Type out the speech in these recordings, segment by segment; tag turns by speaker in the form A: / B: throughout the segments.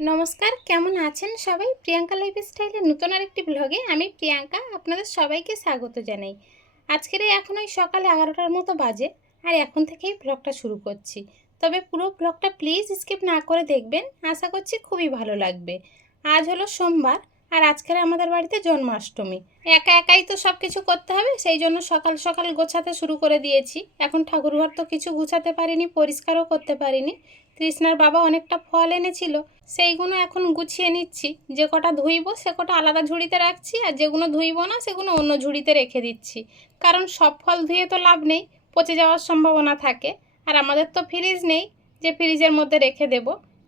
A: নমস্কার, কেমন আছেন সবাই? প্রিয়াঙ্কা লাইফ স্টাইলের নতুন আরেকটি ব্লগে আমি প্রিয়াঙ্কা, আপনাদের সবাইকে স্বাগত জানাই। আজকের এখন ওই সকাল এগারোটার মতো বাজে আর এখন থেকেই ব্লগটা শুরু করছি। তবে পুরো ব্লগটা প্লিজ স্কিপ না করে দেখবেন, আশা করছি খুবই ভালো লাগবে। আজ হলো সোমবার আর আজকের আমাদের বাড়িতে জন্মাষ্টমী। একা একাই তো সব কিছু করতে হবে, সেই জন্য সকাল সকাল গোছাতে শুরু করে দিয়েছি। এখন ঠাকুরঘর তো কিছু গুছাতে পারিনি, পরিষ্কারও করতে পারিনি। তৃষ্ণার বাবা অনেকটা ফল এনেছিল সেইগুলো এখন গুছিয়ে নিচ্ছি। যে কটা ধুইব, সে কটা আলাদা ঝুড়িতে রাখছি, আর যেগুলো ধুইব না সেগুলো অন্য ঝুড়িতে রেখে দিচ্ছি। কারণ সব ফল ধুয়ে তো লাভ নেই, পচে যাওয়ার সম্ভাবনা থাকে। আর আমাদের তো ফ্রিজ নেই, যে ফ্রিজের মধ্যে রেখে দেব।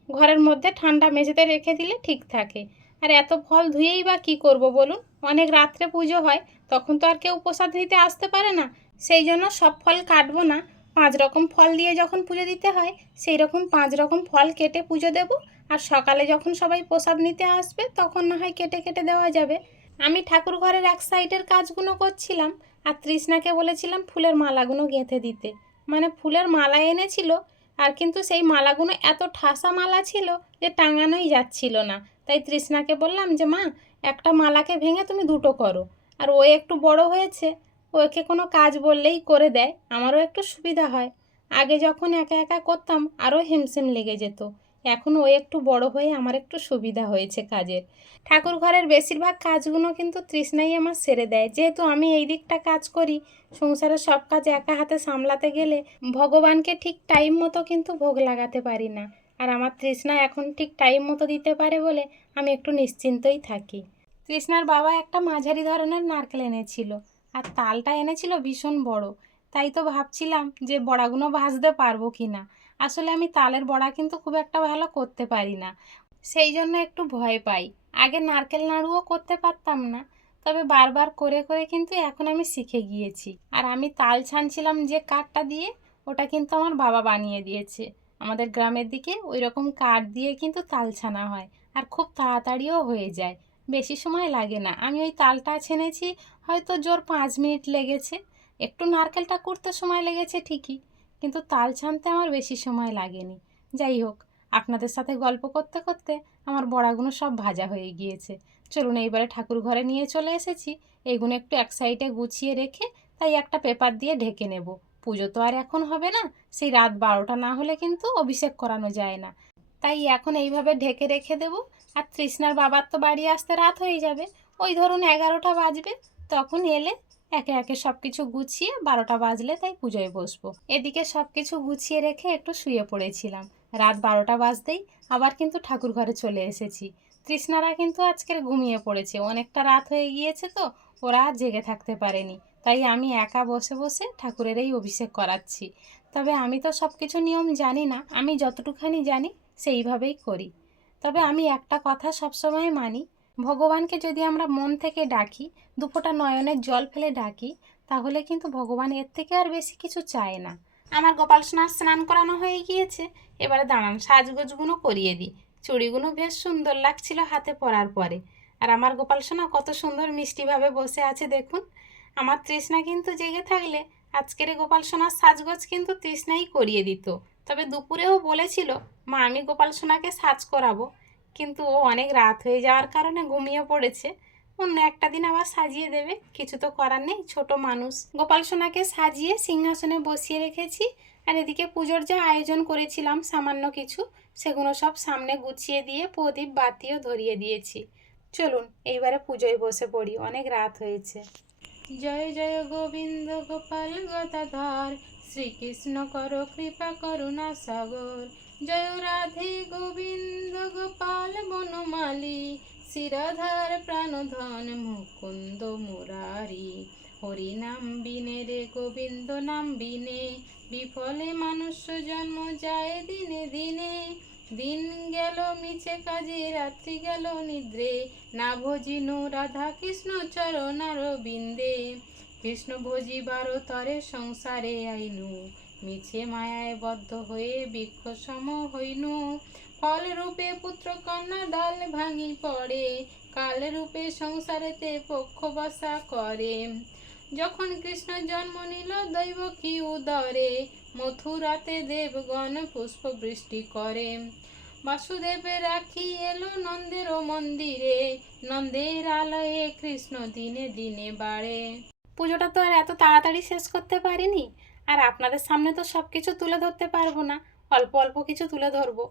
A: ঘরের মধ্যে ঠান্ডা মেঝেতে রেখে দিলে ঠিক থাকে। আর এত ফল ধুয়েই বা কী করব বলুন? অনেক রাত্রে পুজো হয়, তখন তো আর কেউ প্রসাদ নিতে আসতে পারে না। সেই জন্য সব ফল কাটবো না। পাঁচ রকম ফল দিয়ে যখন পুজো দিতে হয়, সেই রকম পাঁচ রকম ফল কেটে পুজো দেব। আর সকালে যখন সবাই প্রসাদ নিতে আসবে, তখন না হয় কেটে কেটে দেওয়া যাবে। আমি ঠাকুর ঘরের এক সাইডের কাজগুলো করছিলাম, আর তৃষ্ণাকে বলেছিলাম ফুলের মালাগুলো গেঁথে দিতে। মানে ফুলের মালা এনেছিল, আর কিন্তু সেই মালাগুলো এত ঠাসা মালা ছিল যে টাঙানোই যাচ্ছিল না। তাই তৃষ্ণাকে বললাম যে, মা, একটা মালাকে ভেঙে তুমি দুটো করো। আর ও একটু বড় হয়েছে, ওকে কোনো কাজ বললেই করে দেয়, আমারও একটু সুবিধা হয়। আগে যখন একা একা করতাম, আরও হেমসেম লেগে যেত। এখন ও একটু বড় হয়ে আমার একটু সুবিধা হয়েছে কাজের। ঠাকুর ঘরের বেশিরভাগ কাজগুলো কিন্তু তৃষ্ণাই আমার সেরে দেয়। যেহেতু আমি এই দিকটা কাজ করি, সংসারের সব কাজ একা হাতে সামলাতে গেলে ভগবানকে ঠিক টাইম মতো কিন্তু ভোগ লাগাতে পারি না। আর আমার তৃষ্ণা এখন ঠিক টাইম মতো দিতে পারে বলে আমি একটু নিশ্চিন্তই থাকি। তৃষ্ণার বাবা একটা মাঝারি ধরনের নারকেল এনেছিল আর তালটা এনেছিল ভীষণ বড়। তাই তো ভাবছিলাম যে বড়াগুলো ভাজতে পারব কি না আসলে আমি তালের বড়া কিন্তু খুব একটা ভালো করতে পারি না। সেই জন্য একটু ভয় পাই। আগে নারকেল নাড়ুও করতে পারতাম না। তবে বারবার করে করে কিন্তু এখন আমি শিখে গিয়েছি। আর আমি তাল ছানছিলাম যে কাঠটা দিয়ে, ওটা কিন্তু আমার বাবা বানিয়ে দিয়েছে। আমাদের গ্রামের দিকে ওই রকম কাঠ দিয়ে কিন্তু তাল ছানা হয়। আর খুব তাড়াতাড়িও হয়ে যায়। বেশি সময় লাগে না। আমি ওই তালটা ছেনেছি, হয়তো জোর পাঁচ মিনিট লেগেছে। একটু নারকেলটা করতে সময় লেগেছে ঠিকই। কিন্তু তাল ছানতে আমার বেশি সময় লাগেনি। যাই হোক, আপনাদের সাথে গল্প করতে করতে আমার বড়াগুলো সব ভাজা হয়ে গিয়েছে। চলুন এইবারে ঠাকুর ঘরে নিয়ে চলে এসেছি। এইগুলো একটু এক সাইডে গুছিয়ে রেখে তাই একটা পেপার দিয়ে ঢেকে নেব। পুজো তো আর এখন হবে না, সেই রাত বারোটা না হলে কিন্তু অভিষেক করানো যায় না। তাই এখন এইভাবে ঢেকে রেখে দেব। আর তৃষ্ণার বাবার তো বাড়ি আসতে রাত হয়ে যাবে। ওই ধরুন এগারোটা বাজবে, তখন এলে একে একে সব কিছু গুছিয়ে বারোটা বাজলে তাই পুজোয় বসবো। এদিকে সব কিছু গুছিয়ে রেখে একটু শুয়ে পড়েছিলাম। রাত বারোটা বাজতেই আবার কিন্তু ঠাকুর ঘরে চলে এসেছি। তৃষ্ণারা কিন্তু আজকের ঘুমিয়ে পড়েছে। অনেকটা রাত হয়ে গিয়েছে তো, ওরা আর জেগে থাকতে পারেনি। তাই আমি একা বসে বসে ঠাকুরের এই অভিষেক করাচ্ছি। তবে আমি তো সব কিছু নিয়ম জানি না, আমি যতটুখানি জানি সেইভাবেই করি। তবে আমি একটা কথা সবসময় মানি ভগবানকে যদি আমরা মন থেকে ডাকি দুফোঁটা নয়নের জল ফেলে ডাকি, তাহলে কিন্তু ভগবান এর থেকে আর বেশি কিছু চায় না। আমার গোপাল সোনার স্নান করানো হয়ে গিয়েছে। এবারে দাঁড়ান, সাজগোজগুলো করিয়ে দিই। চুড়িগুলো বেশ সুন্দর লাগছিল হাতে পরার পরে। আর আমার গোপাল সোনা কত সুন্দর মিষ্টিভাবে বসে আছে দেখুন। আমার তৃষ্ণা কিন্তু জেগে থাকলে আজকের গোপাল সোনার সাজগোজ কিন্তু তৃষ্ণাই করিয়ে দিত। তবে দুপুরেও বলেছিল, মা, আমি গোপাল সোনাকে সাজ করাবো। কিন্তু ও অনেক রাত হয়ে যাওয়ার কারণে ঘুমিয়ে পড়েছে। অন্য একটা দিন আবার সাজিয়ে দেবে। কিছু তো করার নেই। ছোট মানুষ। গোপাল সোনাকে সাজিয়ে সিংহাসনে বসিয়ে রেখেছি। আর এদিকে পুজোর যা আয়োজন করেছিলাম, সামান্য কিছু, সেগুলো সব সামনে গুছিয়ে দিয়ে প্রদীপ, বাতিও ধরিয়ে দিয়েছি। চলুন, এইবারে পুজোয় বসে পড়ি। অনেক রাত হয়েছে। জয় জয় গোবিন্দ গোপাল গদাধর। শ্রীকৃষ্ণ কর কৃপা, করুণা সাগর। জয় রাধে গোবিন্দ গোপাল বনমালী, শিরাধার প্রাণধন মুকুন্দ মুরারি। হরি নাম বিনে রে গোবিন্দ নাম বিনে, বিফলে মানুষ জন্ম যায় দিনে দিনে। দিন গেল, মিছে কাজে, রাত্রি গেল নিদ্রে। না ভজিনু রাধা কৃষ্ণ চরণার বিন্দে কৃষ্ণ ভজিবার তরে সংসারে আইনু। মিছে মায়ায় বদ্ধ হয়ে বৃক্ষ সম হইনু। ফল রূপে পুত্র কন্যা ডাল ভাঙি পড়ে কাল রূপে সংসারেতে পক্ষ বসা করে। যখন কৃষ্ণ জন্ম নিল, দৈব কি উদরে? মথুরাতে দেবগণ পুষ্প বৃষ্টি করে। বাসুদেবের রাখি এলো নন্দের ও মন্দিরে, নন্দের আলয়ে কৃষ্ণ দিনে দিনে বাড়ে। পুজোটা তো আর এত তাড়াতাড়ি শেষ করতে পারিনি। আর আপনাদের সামনে তো সব কিছু তুলে ধরতে পারব না। অল্প অল্প কিছু তুলে ধরবো।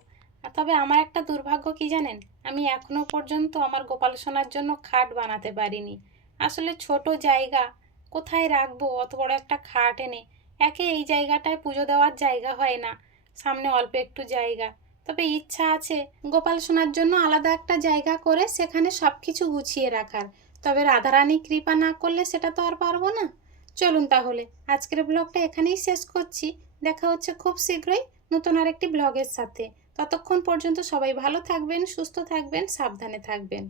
A: তবে আমার একটা দুর্ভাগ্য কি জানেন? আমি এখনও পর্যন্ত আমার গোপাল সোনার জন্য খাট বানাতে পারিনি। আসলে ছোট জায়গা, কোথায় রাখব? অত বড় একটা খাট এনে একে এই জায়গাটায় পুজো দেওয়ার জায়গা হয় না। সামনে অল্প একটু জায়গা। তবে ইচ্ছা আছে গোপাল সোনার জন্য আলাদা একটা জায়গা করে সেখানে সব কিছু গুছিয়ে রাখার। তবে রাধারানী কৃপা না করলে সেটা তো আর পারব না। চলুন তাহলে। আজকের ব্লগটা এখানেই শেষ করছি। দেখা হচ্ছে খুব শীঘ্রই নতুন আরেকটি ব্লগের সাথে। ততক্ষণ পর্যন্ত সবাই ভালো থাকবেন, সুস্থ থাকবেন, সাবধানে থাকবেন।